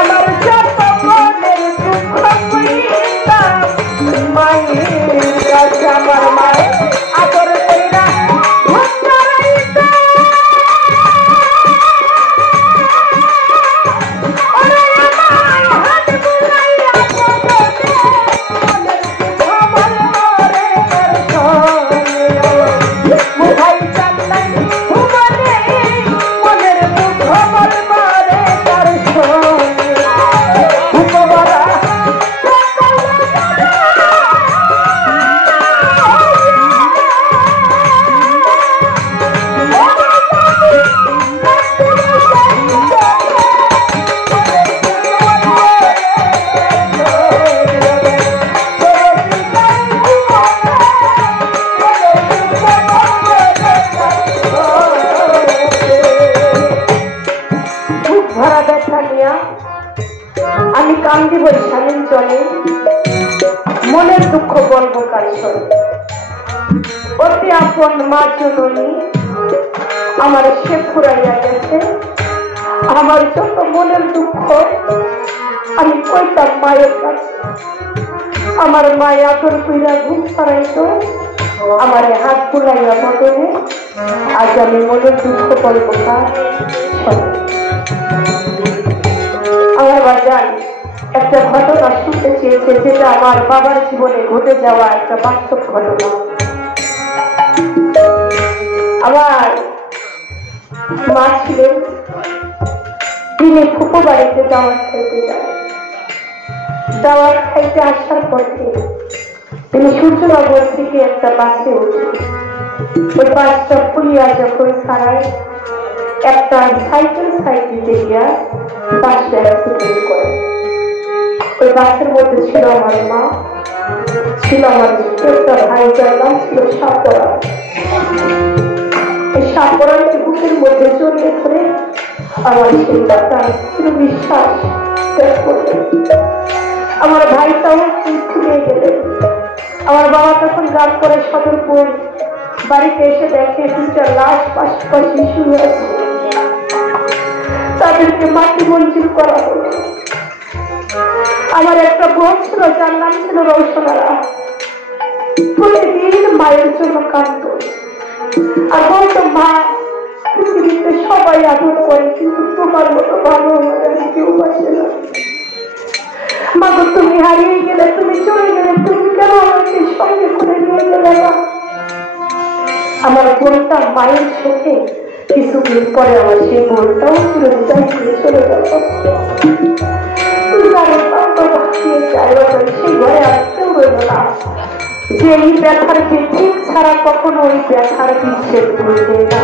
আমার যত মনের দুঃখ কইতা কান্দি বৈশালীন জলে মনের দুঃখ বলবো কার সরে অতি আপন মা জননী আমার সে ফুরাইয়া গেছে আমার যত মনের দুঃখ আমি কইতাম মায়ের কাছে আমার মায়ের আদর কইরা ঘুম ছাড়াইতো আমার হাত বুলাইয়া মতনে আজ আমি মনের দুঃখ বলবো কার সরে আমার বাজার একটা ঘটনা শুনতে চেয়েছে যেটা আমার বাবার জীবনে ঘটে যাওয়া একটা বাস্তব ঘটনা। আমার মা ছিলেন তিনি ফুপো বাড়িতে দাওয়াত খাইতে যান। দাওয়াত খাইতে আসার পথে তিনি সূর্যনগর থেকে একটা বাসে উঠে ওই বাসটা ফুলিয়া যখন ছাড়ায় একটা সাইকেল দিতে গিয়া বাসটা অ্যাক্সিডেন্ট করে। ওই বাসের মধ্যে ছিল আমার মা, ছিল আমার একটা ভাই, যার নাম ছিল সাপড়া। এই সাপড়াকে বুকের মধ্যে জড়িয়ে ধরে আমার সেই তার ছিল বিশ্বাস করতে। আমার ভাইটাও খুলে গেলেন। আমার বাবা তখন গান করে সদরপুর বাড়িতে এসে দেখে দুটা লাশ পাশাপাশি শুরু আছে, তাদেরকে মাটি মঞ্জুর করা হলো। আমার একটা বোন ছিল যার নাম ছিল রৌশনারা, প্রতিদিন মায়ের জন্য কাঁদত আর বলতো মা পৃথিবীতে সবাই আদর করে কিন্তু তোমার মতো ভালো কেউ বাঁচে না। মা গো তুমি হারিয়ে গেলে, তুমি চলে গেলে, তুমি কেন আমাকে সঙ্গে করে নিয়ে গেলে না? আমার বোনটা মায়ের চোখে কিছুদিন পরে আমার সেই বোনটাও চিরবিদায় করে চলে গেল। সেই ঘরে আর কেউ রইল না যে এই ব্যথার ঠিক ছাড়া কখনো ওই ব্যথার বিচ্ছেদ করবে না।